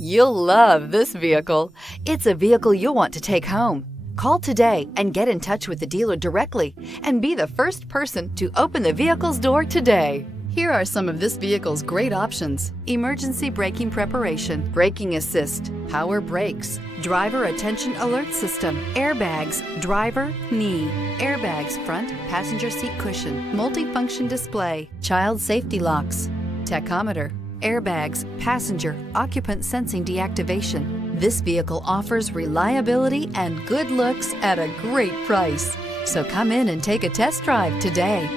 You'll love this vehicle. It's a vehicle you'll want to take home. Call today and get in touch with the dealer directly and be the first person to open the vehicle's door today. Here are some of this vehicle's great options: emergency braking preparation, braking assist, power brakes, driver attention alert system, airbags, driver, knee, airbags front, passenger seat cushion, multifunction display, child safety locks, tachometer, airbags, passenger, occupant sensing deactivation. This vehicle offers reliability and good looks at a great price. So come in and take a test drive today.